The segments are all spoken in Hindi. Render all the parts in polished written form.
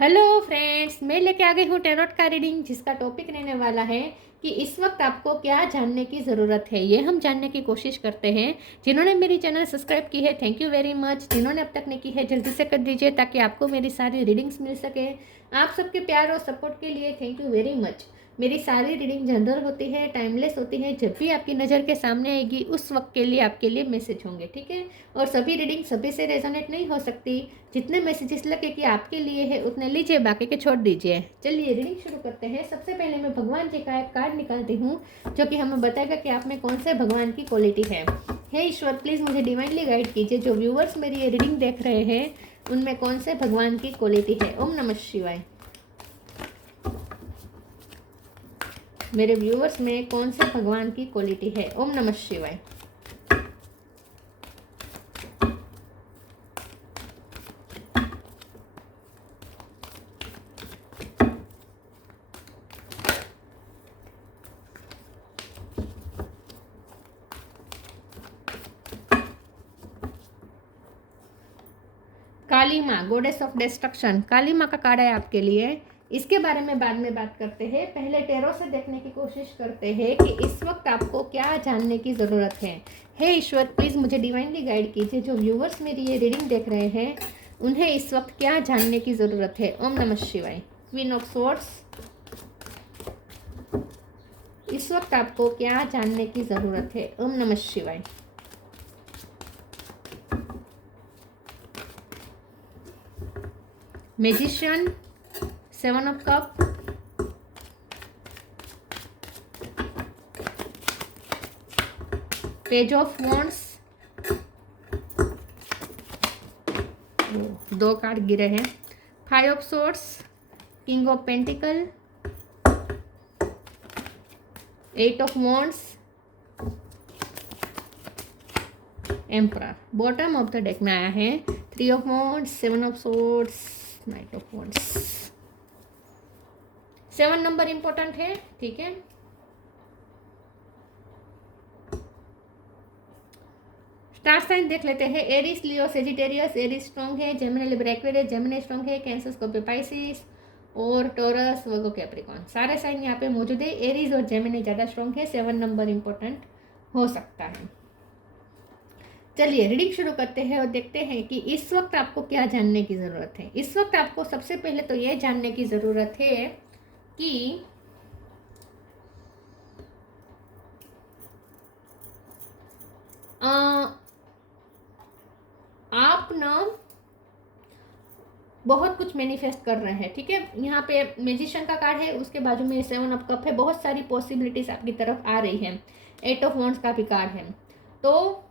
हेलो फ्रेंड्स, मैं लेके आ गई हूँ टैरोट का रीडिंग, जिसका टॉपिक रहने वाला है कि इस वक्त आपको क्या जानने की ज़रूरत है। ये हम जानने की कोशिश करते हैं। जिन्होंने मेरी चैनल सब्सक्राइब की है, थैंक यू वेरी मच। जिन्होंने अब तक नहीं की है, जल्दी से कर दीजिए ताकि आपको मेरी सारी रीडिंग्स मिल सके। आप सबके प्यार और सपोर्ट के लिए थैंक यू वेरी मच। मेरी सारी रीडिंग जनरल होती है, टाइमलेस होती है। जब भी आपकी नज़र के सामने आएगी उस वक्त के लिए आपके लिए मैसेज होंगे, ठीक है। और सभी रीडिंग सभी से रेजोनेट नहीं हो सकती। जितने मैसेजेस लगे कि आपके लिए है उतने लीजिए, बाकी के छोड़ दीजिए। चलिए रीडिंग शुरू करते हैं। सबसे पहले मैं भगवान जी का एक कार्ड निकालती हूँ जो कि हमें बताएगा कि आप में कौन से भगवान की क्वालिटी है। हे ईश्वर, प्लीज़ मुझे डिवाइनली गाइड कीजिए। जो व्यूवर्स मेरी ये रीडिंग देख रहे हैं उनमें कौन से भगवान की क्वालिटी है। ओम नमः शिवाय। मेरे व्यूवर्स में कौन से भगवान की क्वालिटी है। ओम नमः शिवाय। काली माँ, गॉडेस ऑफ डिस्ट्रक्शन, काली माँ का कार्ड है आपके लिए। इसके बारे में बाद में बात करते हैं। पहले टैरो से देखने की कोशिश करते हैं कि इस वक्त आपको क्या जानने की ज़रूरत है। हे ईश्वर, प्लीज़ मुझे डिवाइनली गाइड कीजिए। जो व्यूवर्स मेरी ये रीडिंग देख रहे हैं उन्हें इस वक्त क्या जानने की ज़रूरत है। ओम नमः शिवाय। क्वीन ऑफ सोर्ड्स, इस वक्त आपको क्या जानने की ज़रूरत है। ओम नमः शिवाय। Magician, seven of cups, page of wands, दो कार्ड गिरे हैं। Five of swords, king of pentacle, eight of wands, emperor. Bottom of the deck में आया है three of wands, seven of swords, knight of wands. 7 number important है, ठीक है। स्टार साइन देख लेते हैं। Aries, Leo, Sagittarius. Aries strong है, Gemini, Libra, Aquarius. Gemini strong है, कैंसर, स्कॉर्पियो, पाइसिस और टॉरस, वर्गो, कैप्रिकॉर्न। सारे साइन यहाँ पे मौजूद है। एरिस और जेमिनी ज़्यादा स्ट्रॉन्ग है। 7 नंबर इंपॉर्टेंट हो सकता है। चलिए रीडिंग शुरू करते हैं और देखते हैं कि इस वक्त आपको क्या जानने की ज़रूरत है। इस वक्त आपको सबसे पहले तो ये जानने की ज़रूरत है कि आप ना बहुत कुछ मैनिफेस्ट कर रहे हैं, ठीक है। यहाँ पे मैजिशियन का कार्ड है, उसके बाजू में 7 ऑफ कप है। बहुत सारी पॉसिबिलिटीज आपकी तरफ आ रही है। 8 ऑफ वॉन्ड्स का भी कार्ड है। तो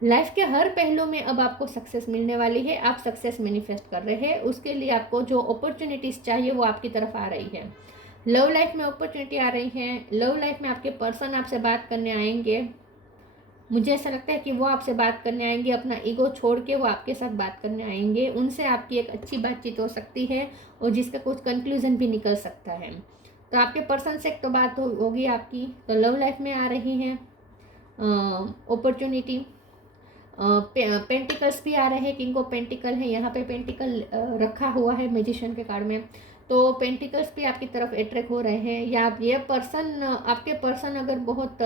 लाइफ के हर पहलू में अब आपको सक्सेस मिलने वाली है। आप सक्सेस मैनिफेस्ट कर रहे हैं, उसके लिए आपको जो अपॉर्चुनिटीज़ चाहिए वो आपकी तरफ आ रही है। लव लाइफ में अपॉर्चुनिटी आ रही है। लव लाइफ में आपके पर्सन आपसे बात करने आएंगे। मुझे ऐसा लगता है कि वो आपसे बात करने आएंगे, अपना ईगो छोड़ के वो आपके साथ बात करने आएंगे। उनसे आपकी एक अच्छी बातचीत हो सकती है और जिसका कुछ कंक्लूजन भी निकल सकता है। तो आपके पर्सन से एक तो बात होगी आपकी। तो लव लाइफ में आ रही है अपॉर्चुनिटी। पेंटिकल्स भी आ रहे हैं। किंग ऑफ पेंटिकल है, यहाँ पे पेंटिकल रखा हुआ है मैजिशियन के कार्ड में। तो पेंटिकल्स भी आपकी तरफ अट्रैक्ट हो रहे हैं। या ये पर्सन, आपके पर्सन अगर बहुत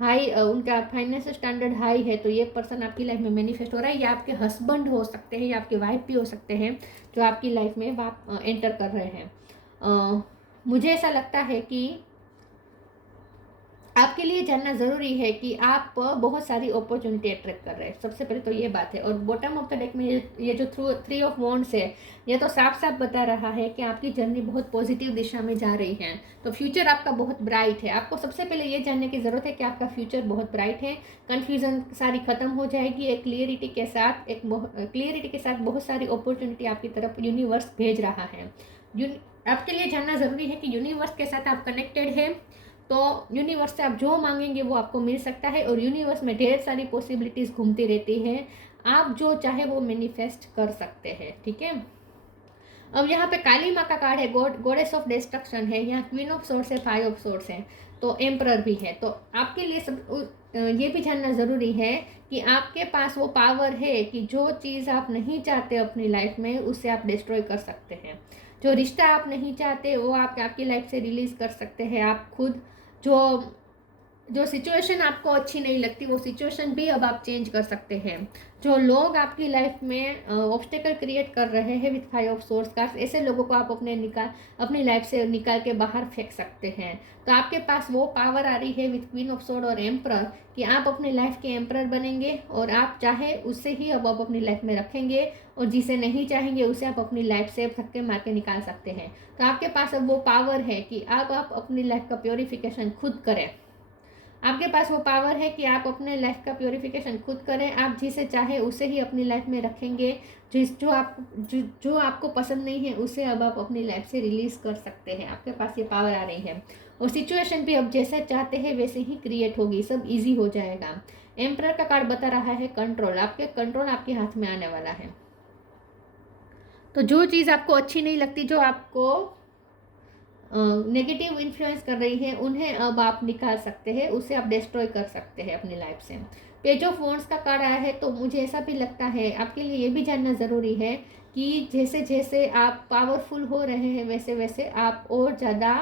हाई, उनका फाइनेंशियल स्टैंडर्ड हाई है तो ये पर्सन आपकी लाइफ में मैनिफेस्ट हो रहा है। या आपके हस्बैंड हो सकते हैं या आपके वाइफ भी हो सकते हैं जो आपकी लाइफ में एंटर कर रहे हैं। मुझे ऐसा लगता है कि आपके लिए जानना ज़रूरी है कि आप बहुत सारी अपॉर्चुनिटी अट्रैक्ट कर रहे हैं। सबसे पहले तो ये बात है। और बॉटम ऑफ द डेक में ये जो थ्री ऑफ वॉन्ड्स है, ये तो साफ साफ बता रहा है कि आपकी जर्नी बहुत पॉजिटिव दिशा में जा रही है। तो फ्यूचर आपका बहुत ब्राइट है। आपको सबसे पहले ये जानने की ज़रूरत है कि आपका फ्यूचर बहुत ब्राइट है। कन्फ्यूज़न सारी खत्म हो जाएगी। एक क्लियरिटी के साथ बहुत सारी अपॉर्चुनिटी आपकी तरफ यूनिवर्स भेज रहा है। आपके लिए जानना ज़रूरी है कि यूनिवर्स के साथ आप कनेक्टेड हैं। तो यूनिवर्स से आप जो मांगेंगे वो आपको मिल सकता है। और यूनिवर्स में ढेर सारी पॉसिबिलिटीज़ घूमती रहती हैं। आप जो चाहे वो मैनिफेस्ट कर सकते हैं, ठीक है। अब यहाँ पे काली माँ का कार्ड है, गॉडेस ऑफ डिस्ट्रक्शन है, यहाँ क्वीन ऑफ सोर्स है, 5 ऑफ सोर्स है, तो एम्परर भी है। तो आपके लिए ये भी जानना ज़रूरी है कि आपके पास वो पावर है कि जो चीज़ आप नहीं चाहते अपनी लाइफ में उसे आप डिस्ट्रॉय कर सकते हैं। जो रिश्ता आप नहीं चाहते वो आप आपकी लाइफ से रिलीज़ कर सकते हैं आप खुद। जो सिचुएशन आपको अच्छी नहीं लगती वो सिचुएशन भी अब आप चेंज कर सकते हैं। जो लोग आपकी लाइफ में ऑब्स्टेकल क्रिएट कर रहे हैं विथ 5 ऑफ सोर्स कार्ड्स, ऐसे लोगों को आप अपनी लाइफ से निकाल के बाहर फेंक सकते हैं। तो आपके पास वो पावर आ रही है विथ क्वीन ऑफ सोर्ड और एम्परर कि आप अपनी लाइफ के एम्परर बनेंगे और आप चाहे उससे ही अब आप अपनी लाइफ में रखेंगे और जिसे नहीं चाहेंगे उसे आप अपनी लाइफ से धक्के मार के निकाल सकते हैं। तो आपके पास अब वो पावर है कि आप अपनी लाइफ का प्योरीफिकेशन खुद करें। आपके पास वो पावर है कि आप अपने लाइफ का प्योरीफिकेशन खुद करें। आप जिसे चाहे उसे ही अपनी लाइफ में रखेंगे। जो आपको पसंद नहीं है उसे अब आप अपनी लाइफ से रिलीज़ कर सकते हैं। आपके पास ये पावर आ रही है और सिचुएशन भी अब जैसे चाहते हैं वैसे ही क्रिएट होगी, सब इजी हो जाएगा। एम्परर का कार्ड बता रहा है कंट्रोल, कंट्रोल आपके हाथ में आने वाला है। तो जो चीज़ आपको अच्छी नहीं लगती, जो आपको नेगेटिव इन्फ्लुएंस कर रही है, उन्हें अब आप निकाल सकते हैं, उसे आप डिस्ट्रॉय कर सकते हैं अपनी लाइफ से। पेज ऑफ वॉन्ड्स का कार्ड आया है, तो मुझे ऐसा भी लगता है आपके लिए ये भी जानना ज़रूरी है कि जैसे जैसे आप पावरफुल हो रहे हैं वैसे वैसे आप और ज़्यादा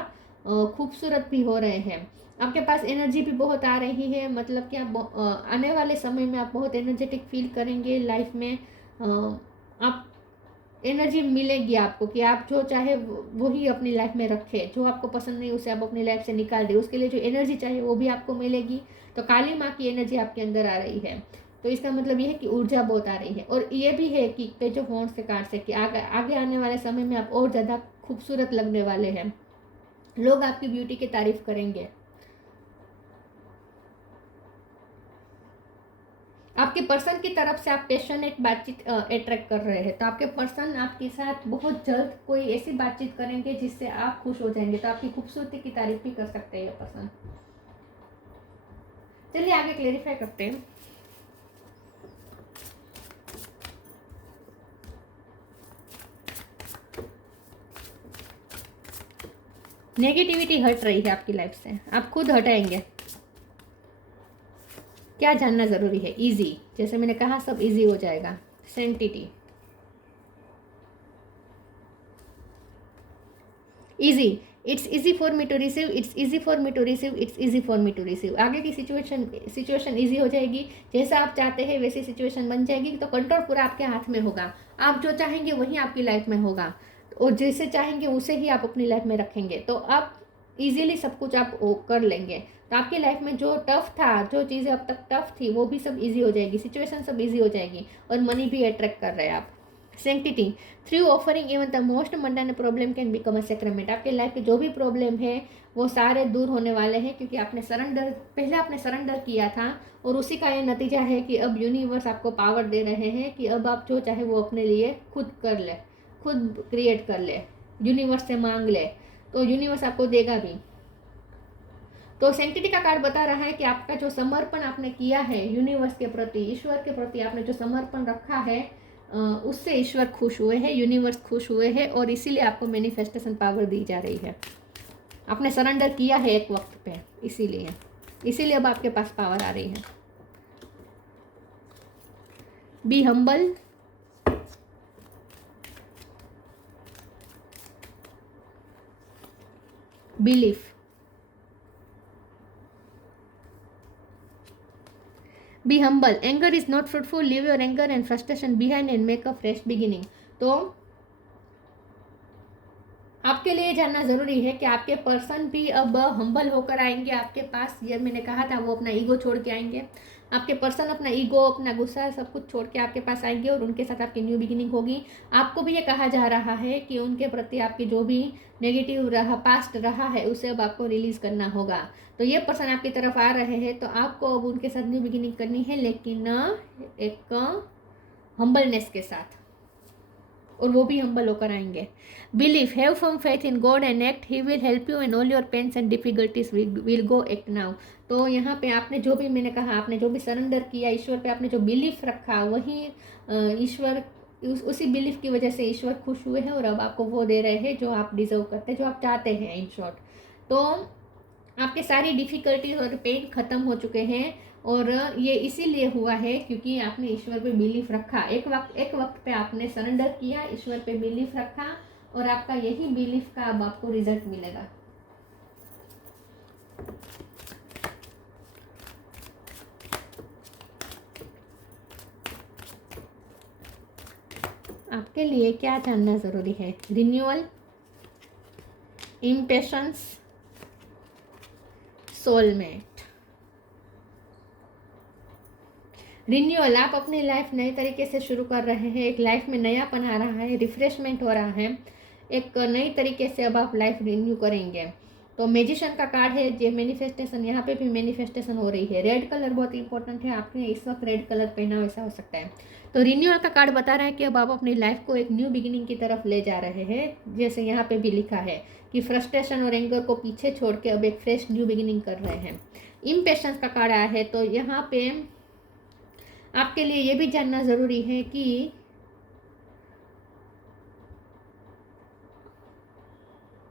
खूबसूरत भी हो रहे हैं। आपके पास एनर्जी भी बहुत आ रही है, मतलब कि आप आने वाले समय में आप बहुत एनर्जेटिक फील करेंगे लाइफ में। आप एनर्जी मिलेगी आपको कि आप जो चाहे वो ही अपनी लाइफ में रखें। जो आपको पसंद नहीं उसे आप अपनी लाइफ से निकाल दें, उसके लिए जो एनर्जी चाहिए वो भी आपको मिलेगी। तो काली माँ की एनर्जी आपके अंदर आ रही है, तो इसका मतलब ये है कि ऊर्जा बहुत आ रही है। और ये भी है कि पेज ऑफ वॉन्ड्स के कार्ड से कि आगे आने वाले समय में आप और ज़्यादा खूबसूरत लगने वाले हैं। लोग आपकी ब्यूटी की तारीफ करेंगे। आपके पर्सन की तरफ से आप पैशनेट बातचीत अट्रैक्ट कर रहे हैं, तो आपके पर्सन आपके साथ बहुत जल्द कोई ऐसी बातचीत करेंगे जिससे आप खुश हो जाएंगे। तो आपकी खूबसूरती की तारीफ भी कर सकते हैं ये पर्सन। चलिए आगे क्लेरिफाई करते हैं। नेगेटिविटी हट रही है आपकी लाइफ से, आप खुद हटाएंगे। क्या जानना ज़रूरी है? इजी, जैसे मैंने कहा सब इजी हो जाएगा। Sanctity easy, it's easy for me to receive, it's easy for me to receive, it's easy for me to receive. आगे की सिचुएशन इजी हो जाएगी। जैसा आप चाहते हैं वैसी सिचुएशन बन जाएगी। तो कंट्रोल पूरा आपके हाथ में होगा। आप जो चाहेंगे वही आपकी लाइफ में होगा और जैसे चाहेंगे उसे ही आप अपनी लाइफ में रखेंगे। तो आप इजीली सब कुछ आप कर लेंगे। तो आपकी लाइफ में जो टफ था, जो चीज़ें अब तक टफ थी, वो भी सब इजी हो जाएगी। सिचुएशन सब इजी हो जाएगी और मनी भी अट्रैक्ट कर रहे हैं आप। Sanctity, through offering even the most mundane problem can become a sacrament. आपके लाइफ के जो भी प्रॉब्लम है वो सारे दूर होने वाले हैं, क्योंकि आपने सरेंडर किया था और उसी का ये नतीजा है कि अब यूनिवर्स आपको पावर दे रहे हैं कि अब आप जो चाहे वो अपने लिए खुद कर ले, खुद क्रिएट कर ले, यूनिवर्स से मांग ले, तो यूनिवर्स आपको देगा भी। तो सेंटिटी का कार्ड बता रहा है कि आपका जो समर्पण आपने किया है यूनिवर्स के प्रति, ईश्वर के प्रति आपने जो समर्पण रखा है, उससे ईश्वर खुश हुए हैं, यूनिवर्स खुश हुए हैं और इसीलिए आपको मैनिफेस्टेशन पावर दी जा रही है। आपने सरेंडर किया है एक वक्त पे, इसीलिए अब आपके पास पावर आ रही है। Be humble, belief, be humble, anger is not fruitful, leave your anger and frustration behind and make a fresh beginning. तो आपके लिए जानना ज़रूरी है कि आपके पर्सन भी अब हम्बल होकर आएंगे आपके पास। ये मैंने कहा था, वो अपना ईगो छोड़ के आएंगे। आपके पर्सन अपना ईगो, अपना गुस्सा सब कुछ छोड़ के आपके पास आएंगे और उनके साथ आपकी न्यू बिगिनिंग होगी। आपको भी ये कहा जा रहा है कि उनके प्रति आपकी जो भी नेगेटिव पास्ट रहा है उसे अब आपको रिलीज़ करना होगा। तो ये पर्सन आपकी तरफ आ रहे हैं, तो आपको अब उनके साथ न्यू बिगिनिंग करनी है, लेकिन एक हम्बलनेस के साथ, और वो भी हम्बल होकर आएंगे। Believe, have firm faith in God and act, he will help you and all your pains and difficulties will go act now. तो यहाँ पे आपने जो भी, मैंने कहा, आपने जो भी सरेंडर किया ईश्वर पे, आपने जो बिलीफ रखा, वही ईश्वर उसी बिलीफ की वजह से ईश्वर खुश हुए हैं और अब आपको वो दे रहे हैं जो आप डिजर्व करते हैं, जो आप चाहते हैं इन शॉर्ट। तो आपके सारी डिफ़िकल्टीज और पेन ख़त्म हो चुके हैं, और ये इसीलिए हुआ है क्योंकि आपने ईश्वर पे बिलीफ रखा। एक वक्त पे आपने सरेंडर किया, ईश्वर पे बिलीफ रखा, और आपका यही बिलीफ का अब आपको रिजल्ट मिलेगा। आपके लिए क्या जानना ज़रूरी है? Renewal, impatience, soulmate. रिन्यूअल, आप अपनी लाइफ नए तरीके से शुरू कर रहे हैं, एक लाइफ में नयापन आ रहा है, रिफ्रेशमेंट हो रहा है, एक नई तरीके से अब आप लाइफ रिन्यू करेंगे। तो मैजिशियन का कार्ड है, ये मैनिफेस्टेशन, यहाँ पे भी मैनिफेस्टेशन हो रही है। रेड कलर बहुत इंपॉर्टेंट है, आपने इस वक्त रेड कलर पहना वैसा हो सकता है। तो रिन्यूअल का कार्ड बता रहा है कि अब आप अपनी लाइफ को एक न्यू बिगिनिंग की तरफ ले जा रहे हैं। जैसे यहाँ पे भी लिखा है कि फ्रस्ट्रेशन और एंगर को पीछे छोड़ के अब एक फ्रेश न्यू बिगिनिंग कर रहे हैं। इम्पेशंस का कार्ड आया है, तो यहाँ पे आपके लिए ये भी जानना ज़रूरी है कि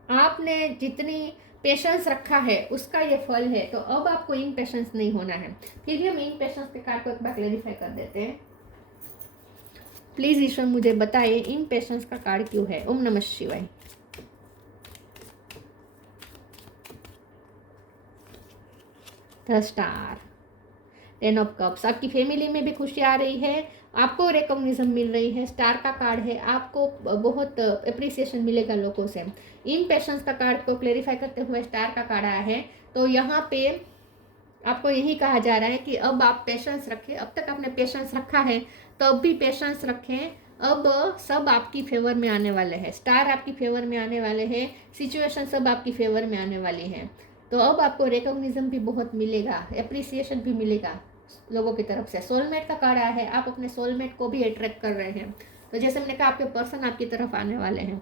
आपने जितनी पेशेंस रखा है उसका ये फल है। तो अब आपको इम्पेशंस नहीं होना है। फिर भी हम इम्पेशंस के कार्ड को एक बार क्लेरिफाई कर देते हैं। प्लीज़ ईश्वर मुझे बताइए इम्पेशंस का कार्ड क्यों है। ओम नमः शिवाय। द स्टार, 10 ऑफ कप्स, आपकी फैमिली में भी खुशी आ रही है, आपको रिकॉग्निशन मिल रही है। स्टार का कार्ड है, आपको बहुत अप्रिसिएशन मिलेगा लोगों से। इम्पेशंस का कार्ड को क्लेरिफाई करते हुए स्टार का कार्ड आया है, तो यहाँ पे आपको यही कहा जा रहा है कि अब आप पेशेंस रखें। अब तक आपने पेशेंस रखा है तो अब भी पेशेंस रखें। अब सब आपकी फेवर में आने वाले हैं, स्टार आपकी फेवर में आने वाले हैं, सिचुएशन सब आपकी फेवर में आने वाली है। तो अब आपको रिकॉग्निशन भी बहुत मिलेगा, अप्रिसिएशन भी मिलेगा लोगों की तरफ से। सोलमेट का कार्ड आया है, आप अपने सोलमेट को भी अट्रैक्ट कर रहे हैं। तो जैसे मैंने कहा, आपके पर्सन आपकी तरफ आने वाले हैं।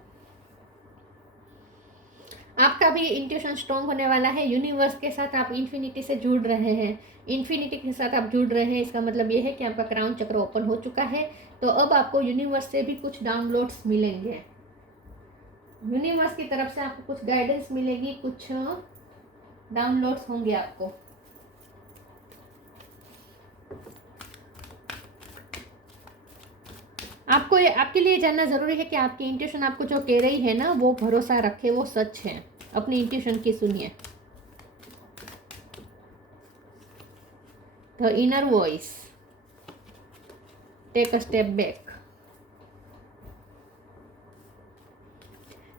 आपका भी इंट्यूशन स्ट्रॉन्ग होने वाला है। यूनिवर्स के साथ आप इन्फिनिटी से जुड़ रहे हैं, इन्फिनिटी के साथ आप जुड़ रहे हैं। इसका मतलब ये है कि आपका क्राउन चक्र ओपन हो चुका है। तो अब आपको यूनिवर्स से भी कुछ डाउनलोड्स मिलेंगे, यूनिवर्स की तरफ से आपको कुछ गाइडेंस मिलेगी, कुछ डाउनलोड्स होंगे आपको। आपको आपके लिए जानना ज़रूरी है कि आपकी इंट्यूशन आपको जो कह रही है ना, वो भरोसा रखे, वो सच है। अपनी इंट्यूशन की सुनिए। The inner voice, take a step back.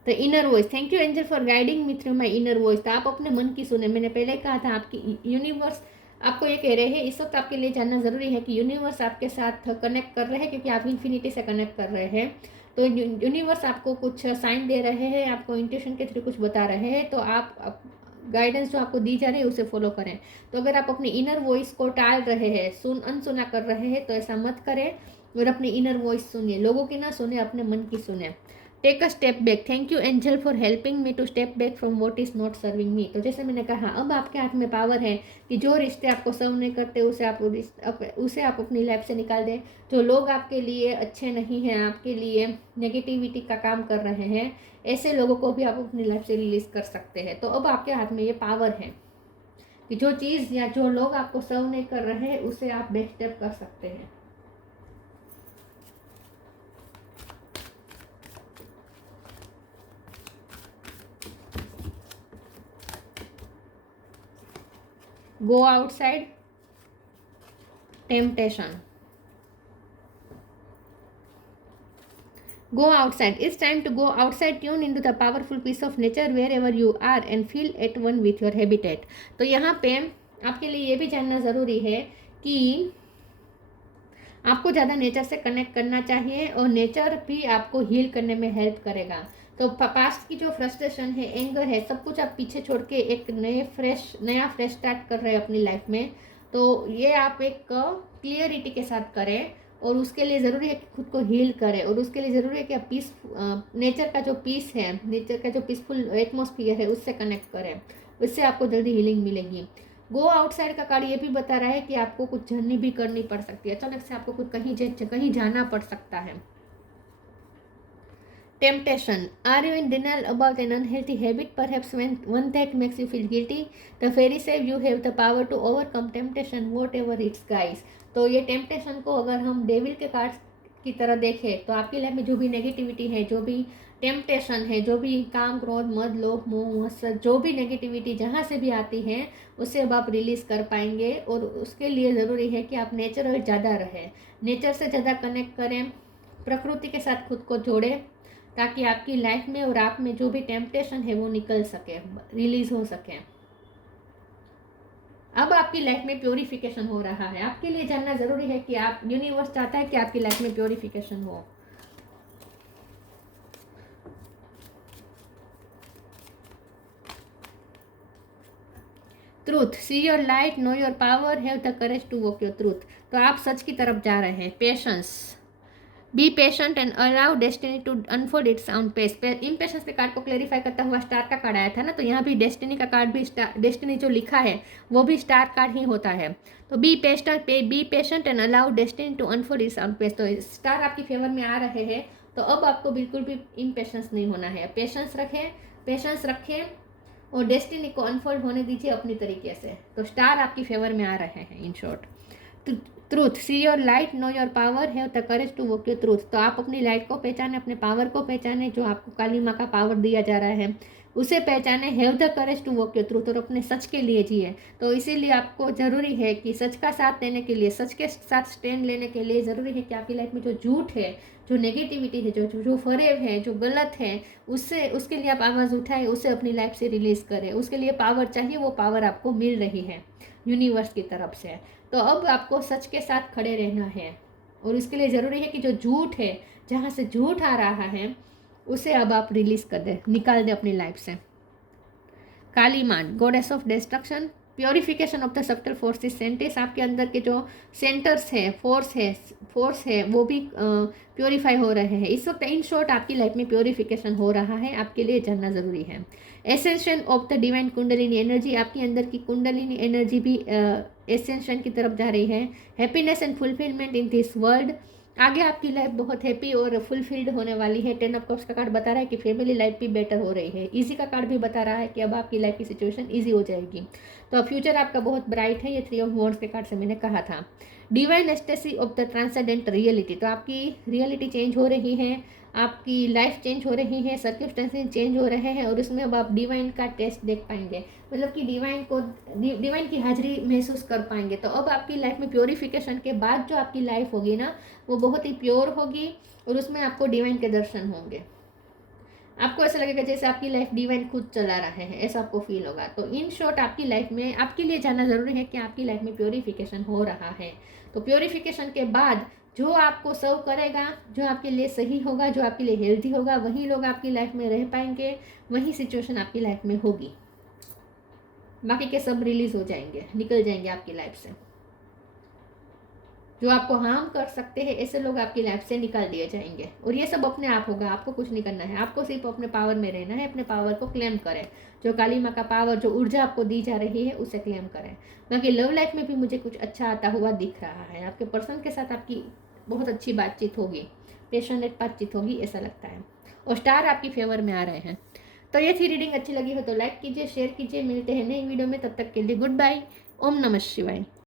The inner voice, thank you angel for guiding me through my inner voice. तो आप अपने मन की सुने। मैंने पहले कहा था, आपकी यूनिवर्स आपको ये कह रहे हैं। इस वक्त आपके लिए जानना ज़रूरी है कि यूनिवर्स आपके साथ कनेक्ट कर रहे हैं, क्योंकि आप इन्फिनिटी से कनेक्ट कर रहे हैं। तो यूनिवर्स आपको कुछ साइन दे रहे हैं, आपको इंट्यूशन के थ्रू कुछ बता रहे हैं। तो आप गाइडेंस जो आपको दी जा रही है उसे फॉलो करें। तो अगर आप अपनी इनर वॉइस को टाल रहे हैं, अनसुना कर रहे हैं, तो ऐसा मत करें और अपनी इनर वॉइस सुनिए। लोगों की ना सुने, अपने मन की सुने। Take a step back, thank you angel for helping me to step back from what is not serving me. तो जैसे मैंने कहा, अब आपके हाथ में पावर है कि जो रिश्ते आपको सर्व नहीं करते उसे आप अपनी लाइफ से निकाल दें। जो लोग आपके लिए अच्छे नहीं हैं, आपके लिए नेगेटिविटी का काम कर रहे हैं, ऐसे लोगों को भी आप अपनी लाइफ से रिलीज कर सकते हैं। तो अब आपके हाथ में ये पावर है कि जो चीज़ या जो लोग आपको सर्व नहीं कर रहे हैं उसे आप बैक स्टेप कर सकते हैं। Go outside, temptation. Go outside. It's time to go outside. Tune into the powerful piece of nature wherever you are and feel at one with your habitat. तो यहाँ पे आपके लिए ये भी जानना ज़रूरी है कि आपको ज़्यादा नेचर से कनेक्ट करना चाहिए, और नेचर भी आपको हील करने में हेल्प करेगा। तो पास्ट की जो फ्रस्ट्रेशन है, एंगर है, सब कुछ आप पीछे छोड़ के एक नया फ्रेश स्टार्ट कर रहे हैं अपनी लाइफ में। तो ये आप एक क्लियरिटी के साथ करें, और उसके लिए ज़रूरी है कि खुद को हील करें, और उसके लिए ज़रूरी है कि आप नेचर का जो पीस है, नेचर का जो पीसफुल एटमॉस्फियर है, उससे कनेक्ट करें। उससे आपको जल्दी हीलिंग मिलेगी। गो आउटसाइड का कार्ड ये भी बता रहा है कि आपको कुछ जर्नी भी करनी पड़ सकती है। अचानक से आपको कुछ कहीं जाना पड़ सकता है। Temptation. Are you in denial about an unhealthy habit, perhaps when one that makes you feel guilty? The fairy says you have the power to overcome temptation, whatever its guise. तो ये टेम्पटेशन को अगर हम डेविल के कार्ड की तरह देखें तो आपकी लाइफ में जो भी नेगेटिविटी है, जो भी टेम्पटेशन है, जो भी काम, क्रोध, मद, लोभ, मोह, मत्सर, जो भी नेगेटिविटी जहाँ से भी आती है उससे अब आप रिलीज़ कर पाएंगे। और उसके लिए ज़रूरी है कि आप नेचर और ज़्यादा रहें, नेचर से ज़्यादा कनेक्ट करें, प्रकृति के साथ खुद को जोड़ें, ताकि आपकी लाइफ में और आप में जो भी टेम्पटेशन है वो निकल सके, रिलीज हो सके। अब आपकी लाइफ में प्योरिफिकेशन हो रहा है। आपके लिए जानना जरूरी है कि आप, यूनिवर्स चाहता है कि आपकी लाइफ में प्योरिफिकेशन हो। Truth, see your light, know your power, have the courage to walk your truth. तो आप सच की तरफ जा रहे हैं। Patience, be patient and allow destiny to unfold its own pace. Impatience के कार्ड को क्लेरिफाई करता हुआ स्टार का कार्ड आया था ना, तो यहाँ भी डेस्टिनी का कार्ड भी, डेस्टिनी जो लिखा है वो भी स्टार कार्ड ही होता है। तो be patient and allow destiny to unfold its own pace. तो स्टार आपकी फेवर में आ रहे हैं, तो अब आपको बिल्कुल भी इम्पेशेंस नहीं होना है। पेशेंस रखें और डेस्टिनी को अनफोल्ड होने दीजिए अपनी तरीके से। तो स्टार आपकी फेवर में आ रहे हैं। In short, truth, see your light, know your power, have the courage to walk your truth. तो आप अपनी लाइट को पहचाने, अपने पावर को पहचाने, जो आपको काली माँ का पावर दिया जा रहा है उसे पहचाने, have the courage to walk your truth, और अपने सच के लिए जिए। तो इसीलिए आपको ज़रूरी है कि सच का साथ देने के लिए, सच के साथ स्टैंड लेने के लिए ज़रूरी है कि आपकी लाइफ में जो झूठ है, जो नेगेटिविटी है, जो फरेब है, जो गलत है, उसके लिए आप आवाज़ उठाए, उसे अपनी लाइफ से रिलीज़ करें। उसके लिए पावर चाहिए, वो पावर आपको मिल रही है यूनिवर्स की तरफ से। तो अब आपको सच के साथ खड़े रहना है, और इसके लिए ज़रूरी है कि जो झूठ है, जहाँ से झूठ आ रहा है, उसे अब आप रिलीज़ कर दें, निकाल दें अपनी लाइफ से। काली मान, goddess of destruction, purification of the subtle forces sentence. आपके अंदर के जो सेंटर्स है, फोर्स है वो भी प्योरीफाई हो रहे हैं इस वक्त। इन शॉर्ट आपकी लाइफ में प्योरिफिकेशन हो रहा है, आपके लिए जानना ज़रूरी है। Ascension of the divine kundalini energy, आपके अंदर की कुंडलिनी एनर्जी भी एसेंशन की तरफ जा रही है। Happiness and fulfilment in this world, आगे आपकी लाइफ बहुत हैप्पी और फुलफिल्ड होने वाली है। 10 ऑफ कप्स का कार्ड बता रहा है कि फैमिली लाइफ भी बेटर हो रही है। इजी का कार्ड भी बता रहा है कि अब आपकी लाइफ की सिचुएशन इजी हो जाएगी। तो अब फ्यूचर आपका बहुत ब्राइट है। ये 3 ऑफ वॉन्ड्स के कार्ड से मैंने कहा था। Divine एस्टेसी of the transcendent reality, तो आपकी रियलिटी चेंज हो रही है, आपकी लाइफ चेंज हो रही है, सर्कमस्टेंसेस चेंज हो रहे हैं, और उसमें अब आप डिवाइन का टेस्ट देख पाएंगे, मतलब कि डिवाइन की हाजिरी महसूस कर पाएंगे। तो अब आपकी लाइफ में प्योरिफिकेशन के बाद जो आपकी लाइफ होगी ना, वो बहुत ही प्योर होगी, और उसमें आपको डिवाइन के दर्शन होंगे। आपको ऐसा लगेगा जैसे आपकी लाइफ डिवाइन खुद चला रहे हैं, ऐसा आपको फील होगा। तो इन शॉर्ट आपकी लाइफ में, आपके लिए जानना ज़रूरी है कि आपकी लाइफ में प्योरिफिकेशन हो रहा है। तो प्योरिफिकेशन के बाद जो आपको सर्व करेगा, जो आपके लिए सही होगा, जो आपके लिए हेल्दी होगा, वही लोग आपकी लाइफ में रह पाएंगे, वही सिचुएशन आपकी लाइफ में होगी। बाकी के सब रिलीज हो जाएंगे, निकल जाएंगे आपकी लाइफ से। जो आपको हार्म कर सकते हैं ऐसे लोग आपकी लाइफ से निकाल दिए जाएंगे, और ये सब अपने आप होगा। आपको कुछ नहीं करना है, आपको सिर्फ अपने पावर में रहना है। अपने पावर को क्लेम करें, जो काली माँ का पावर, जो ऊर्जा आपको दी जा रही है उसे क्लेम करें। बाकी लव लाइफ में भी मुझे कुछ अच्छा आता हुआ दिख रहा है। आपके पर्सन के साथ आपकी बहुत अच्छी बातचीत होगी, पैशनेट बातचीत होगी ऐसा लगता है, और स्टार आपकी फेवर में आ रहे हैं। तो ये थी रीडिंग। अच्छी लगी हो तो लाइक कीजिए, शेयर कीजिए। मिलते हैं नई वीडियो में, तब तक के लिए गुड बाय। ओम नमः शिवाय।